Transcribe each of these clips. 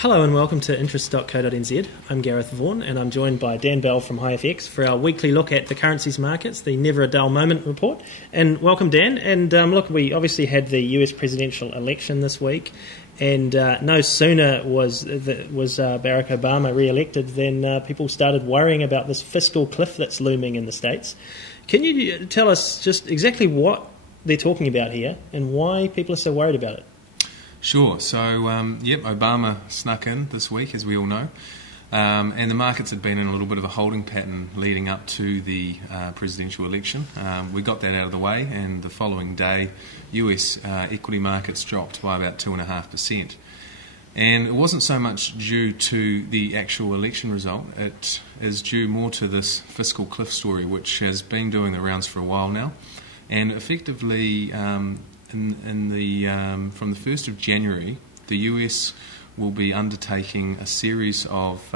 Hello and welcome to interest.co.nz. I'm Gareth Vaughan and I'm joined by Dan Bell from HiFX for our weekly look at the currencies markets, the Never a Dull Moment report. And welcome, Dan. And look, we obviously had the US presidential election this week, and no sooner was Barack Obama re-elected than people started worrying about this fiscal cliff that's looming in the States. Can you tell us just exactly what they're talking about here and why people are so worried about it? Sure. So, Obama snuck in this week, as we all know, and the markets had been in a little bit of a holding pattern leading up to the presidential election. We got that out of the way, and the following day, US equity markets dropped by about 2.5%. And it wasn't so much due to the actual election result, it is due more to this fiscal cliff story, which has been doing the rounds for a while now, and effectively from the 1st of January, the US will be undertaking a series of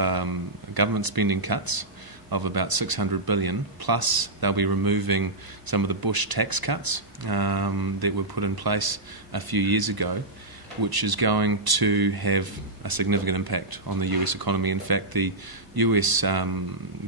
government spending cuts of about $600 billion, plus they'll be removing some of the Bush tax cuts that were put in place a few years ago, which is going to have a significant impact on the US economy. In fact, the US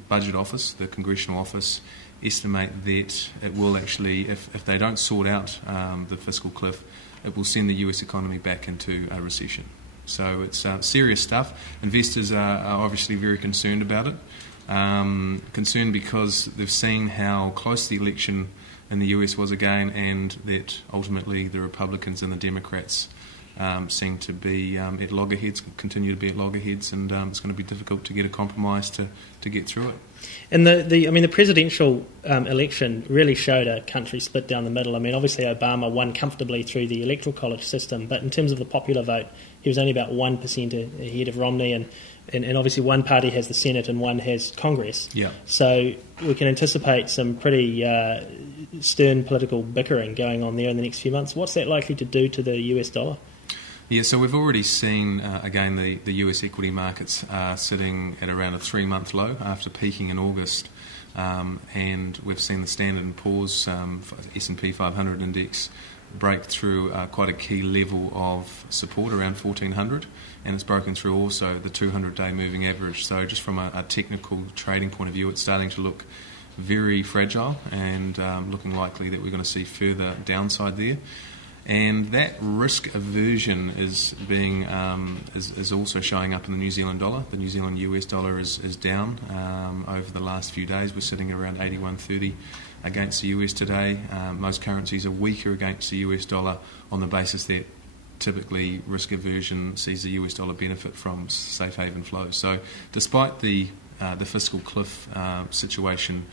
Budget Office, the Congressional Office, estimate that it will actually, if they don't sort out the fiscal cliff, it will send the US economy back into a recession. So it's serious stuff. Investors are obviously very concerned about it. Concerned because they've seen how close the election in the US was again, and that ultimately the Republicans and the Democrats seem to be at loggerheads, continue to be at loggerheads, and it's going to be difficult to get a compromise to get through it. And the presidential election really showed a country split down the middle. I mean, obviously Obama won comfortably through the electoral college system, but in terms of the popular vote, he was only about 1% ahead of Romney, and obviously one party has the Senate and one has Congress. Yeah. So we can anticipate some pretty stern political bickering going on there in the next few months. What's that likely to do to the US dollar? Yeah, so we've already seen, again, the US equity markets sitting at around a 3-month low after peaking in August, and we've seen the Standard & Poor's S&P 500 index break through quite a key level of support around 1400, and it's broken through also the 200-day moving average. So just from a technical trading point of view, it's starting to look very fragile, and looking likely that we're going to see further downside there. And that risk aversion is being is also showing up in the New Zealand dollar. The New Zealand US dollar is down over the last few days. We're sitting around 81.30 against the US today. Most currencies are weaker against the US dollar on the basis that typically risk aversion sees the US dollar benefit from safe haven flows. So despite the fiscal cliff situation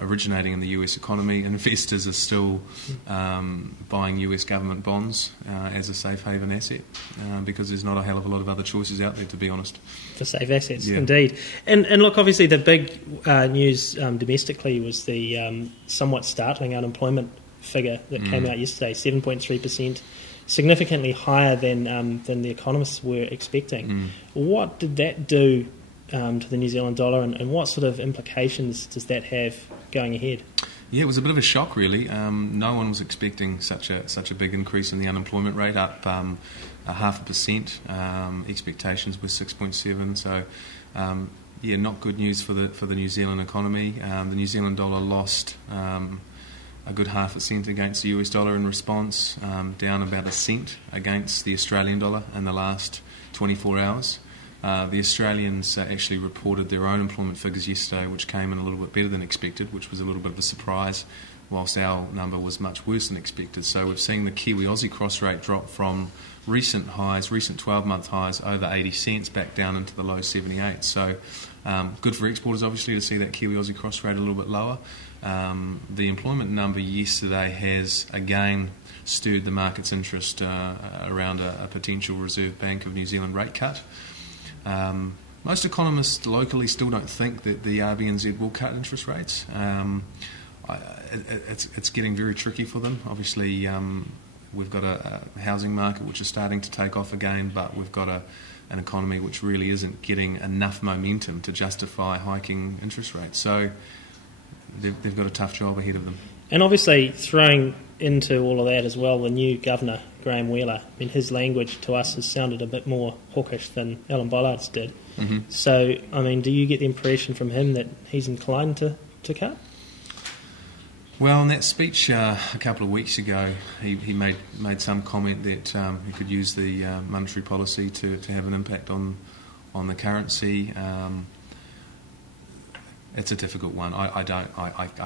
originating in the US economy, investors are still buying US government bonds as a safe haven asset because there's not a hell of a lot of other choices out there, to be honest. For safe assets, yeah. Indeed. And look, obviously the big news domestically was the somewhat startling unemployment figure that came out yesterday, 7.3%, significantly higher than the economists were expecting. What did that do to the New Zealand dollar, and what sort of implications does that have going ahead? Yeah, it was a bit of a shock, really. No one was expecting such a big increase in the unemployment rate, up 0.5%. Expectations were 6.7%. So, not good news for the New Zealand economy. The New Zealand dollar lost a good 0.5% against the US dollar in response, down about 1 cent against the Australian dollar in the last 24 hours. The Australians actually reported their own employment figures yesterday, which came in a little bit better than expected, which was a little bit of a surprise, whilst our number was much worse than expected. So we've seen the Kiwi-Aussie cross rate drop from recent 12-month highs over 80 cents back down into the low 78. So good for exporters, obviously, to see that Kiwi-Aussie cross rate a little bit lower. The employment number yesterday has, again, stirred the market's interest around a potential Reserve Bank of New Zealand rate cut. Most economists locally still don't think that the RBNZ will cut interest rates. It's getting very tricky for them. Obviously, we've got a housing market which is starting to take off again, but we've got an economy which really isn't getting enough momentum to justify hiking interest rates. So they've got a tough job ahead of them. And obviously, throwing into all of that as well, the new governor, Graham Wheeler. I mean, his language to us has sounded a bit more hawkish than Alan Bollard's did. Mm-hmm. So, I mean, do you get the impression from him that he's inclined to cut? Well, in that speech a couple of weeks ago, he made some comment that he could use the monetary policy to have an impact on the currency. It's a difficult one. I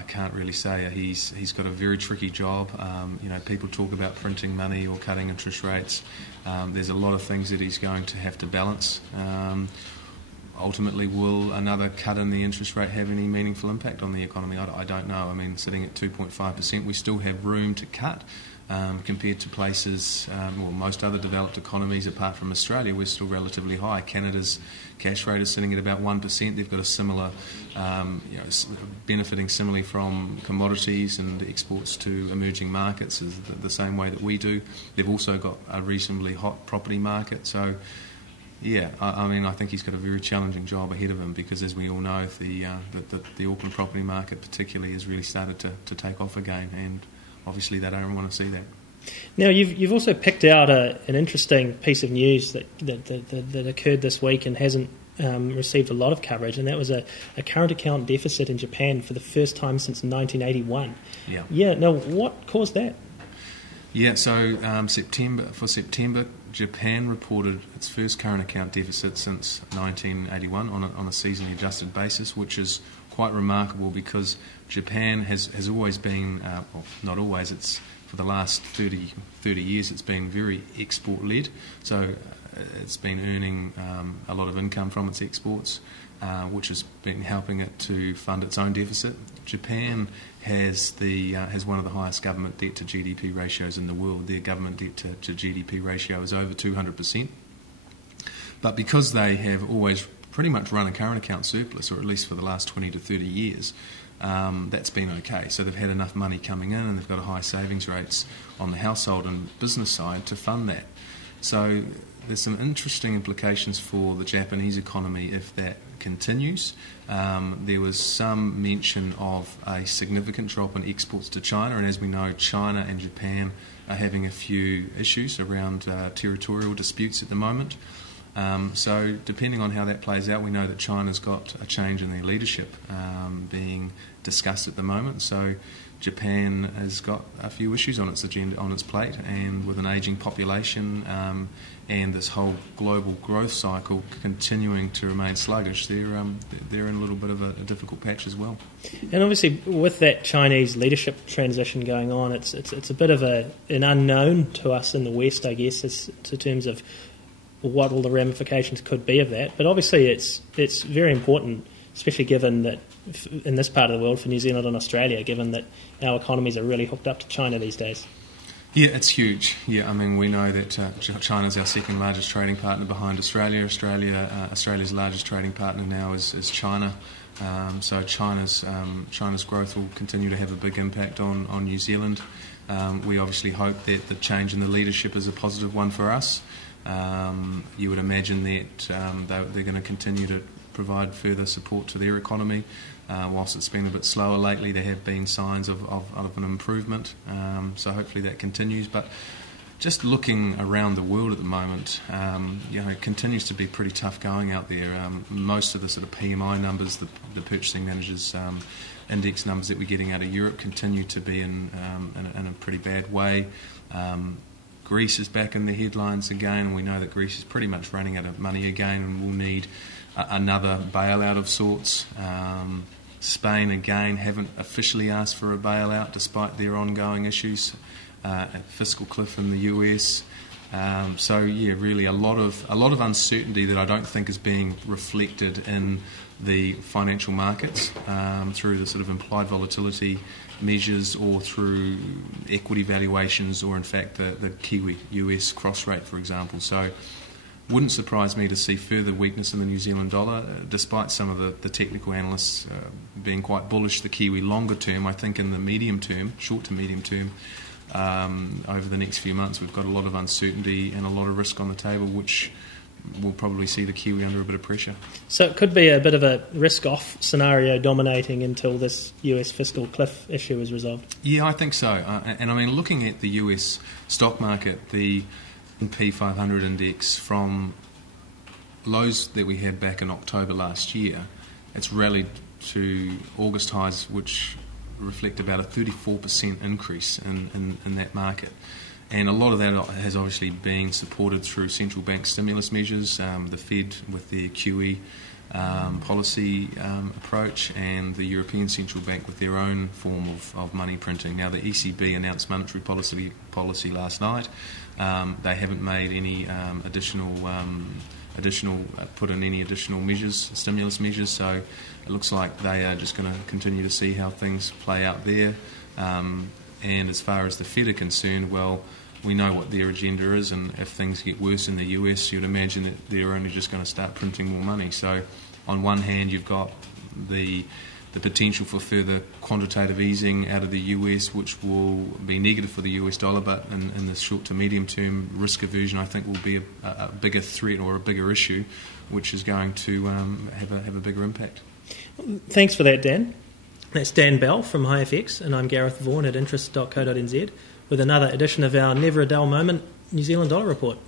can't really say. He's got a very tricky job. People talk about printing money or cutting interest rates. There's a lot of things that he's going to have to balance. Ultimately, will another cut in the interest rate have any meaningful impact on the economy? I don't know. I mean, sitting at 2.5%, we still have room to cut compared to places, most other developed economies apart from Australia. We're still relatively high. Canada's cash rate is sitting at about 1%. They've got a similar, benefiting similarly from commodities and exports to emerging markets is the same way that we do. They've also got a reasonably hot property market. So, yeah, I think he's got a very challenging job ahead of him because, as we all know, the Auckland property market particularly has really started to take off again, and obviously they don't want to see that. Now, you've also picked out an interesting piece of news that occurred this week and hasn't received a lot of coverage, and that was a current account deficit in Japan for the first time since 1981. Yeah. Yeah. Now, what caused that? Yeah. So September, Japan reported its first current account deficit since 1981 on a seasonally adjusted basis, which is quite remarkable because Japan has always been, not always, it's for the last 30 years it's been very export-led, so it's been earning a lot of income from its exports, which has been helping it to fund its own deficit. Japan has one of the highest government debt to GDP ratios in the world. Their government debt to GDP ratio is over 200%. But because they have always pretty much run a current account surplus, or at least for the last 20 to 30 years, that's been okay. So they've had enough money coming in and they've got high savings rates on the household and business side to fund that. So there's some interesting implications for the Japanese economy if that continues. There was some mention of a significant drop in exports to China, and as we know, China and Japan are having a few issues around territorial disputes at the moment. So depending on how that plays out, we know that China's got a change in their leadership being discussed at the moment. So Japan has got a few issues on its agenda, on its plate, and with an ageing population and this whole global growth cycle continuing to remain sluggish, they're in a little bit of a difficult patch as well. And obviously, with that Chinese leadership transition going on, it's a bit of an unknown to us in the West, I guess, in terms of what all the ramifications could be of that. But obviously, it's very important, especially given that in this part of the world, for New Zealand and Australia, given that our economies are really hooked up to China these days. Yeah, it's huge. Yeah, I mean, we know that China's our second largest trading partner behind Australia. Australia's largest trading partner now is China. So China's growth will continue to have a big impact on New Zealand. We obviously hope that the change in the leadership is a positive one for us. You would imagine that they're going to continue to provide further support to their economy. Whilst it's been a bit slower lately, there have been signs of an improvement. So hopefully that continues. But just looking around the world at the moment, it continues to be pretty tough going out there. Most of the sort of PMI numbers, the Purchasing Managers Index numbers that we're getting out of Europe continue to be in a pretty bad way. Greece is back in the headlines again, and we know that Greece is pretty much running out of money again and will need another bailout of sorts. Spain, again, haven't officially asked for a bailout despite their ongoing issues. Fiscal cliff in the US. So, yeah, really a lot of uncertainty that I don't think is being reflected in the financial markets through the sort of implied volatility measures or through equity valuations or, in fact, the Kiwi-US cross rate, for example. So wouldn't surprise me to see further weakness in the New Zealand dollar, despite some of the technical analysts being quite bullish the Kiwi longer term. I think in the medium term, short to medium term, over the next few months, we've got a lot of uncertainty and a lot of risk on the table, which we'll probably see the Kiwi under a bit of pressure. So it could be a bit of a risk-off scenario dominating until this US fiscal cliff issue is resolved. Yeah, I think so. And I mean, looking at the US stock market, the S&P 500 index from lows that we had back in October last year, it's rallied to August highs, which reflect about a 34% increase in that market. And a lot of that has obviously been supported through central bank stimulus measures, the Fed with their QE policy approach, and the European Central Bank with their own form of money printing. Now, the ECB announced monetary policy last night. They haven't made any put in any additional measures, stimulus measures, so it looks like they are just going to continue to see how things play out there. And as far as the Fed are concerned, well, we know what their agenda is, and if things get worse in the US, you'd imagine that they're only just going to start printing more money. So on one hand, you've got the potential for further quantitative easing out of the US, which will be negative for the US dollar, but in the short to medium term, risk aversion, I think, will be a bigger threat or a bigger issue, which is going to have a bigger impact. Thanks for that, Dan. That's Dan Bell from HiFX, and I'm Gareth Vaughan at interest.co.nz with another edition of our Never a Dull Moment New Zealand Dollar Report.